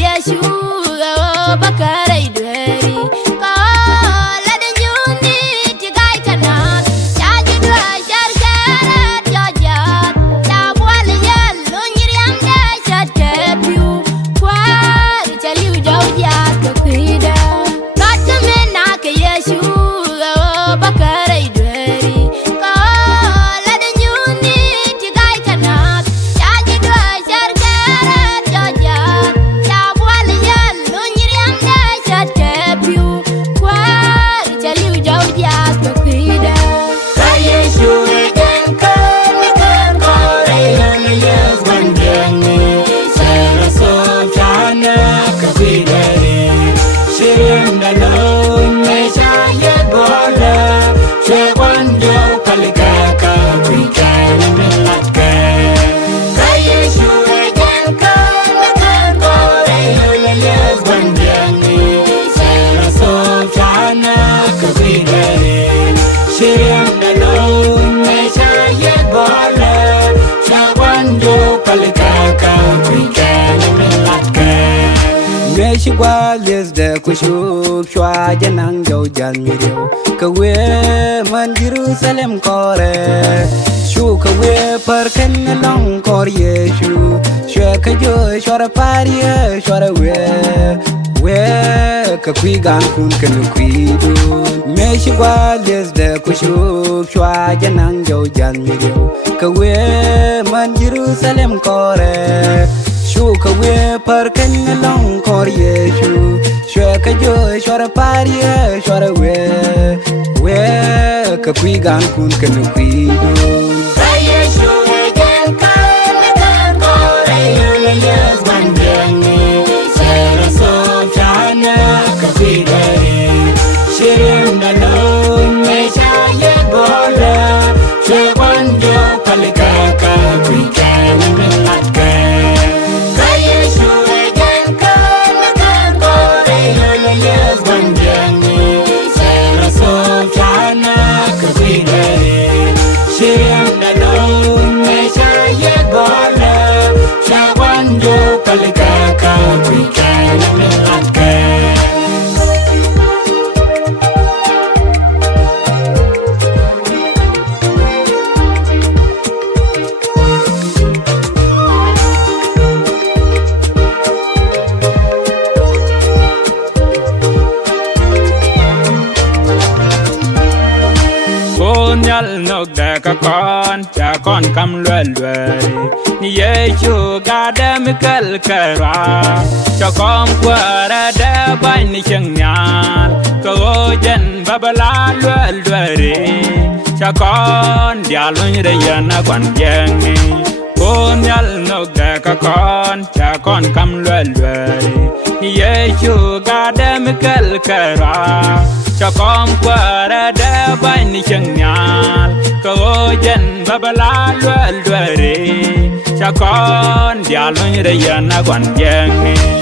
Yeshu bakara idweri ka la de nyuni tigai kana chaji dwa sharkara jaja ta bwal yel lunyriam da chatte piu kwar chaliu jawja to pida katmena ke Yeshu bakara idweri ka la de nyuni tigai kana chaji dwa sharkara jaja ta bwal yel lunyriam da chatte piu kwar chaliu jawja to pida Gwales de kushu shwa janang jo jan mirio kawe man Jerusalem kore shu kawe par ken long kor Yeshu shwa kajo shwara paria shwara we ka kwi gan kun ken kwi du mesh gwales de kushu shwa janang jo jan mirio kawe man Jerusalem kore shu kawe par ken long kor Yeshu shwa kajo shwara paria shwara we ka kwi gan kun ken kwi du Nok da ka kon kam lwelwe ni Yeshu gadam kal kara cha kom kwara da ban ni chengyal ko jen babala lwelwe cha kon dialun re yana kwan jengi kon yal nok da ka kon kam lwelwe ni Yeshu gadam kal kara cha kom kwara da ban ni chengyal ko jen babala lwelwe cha kon dialun re yana kwan jengi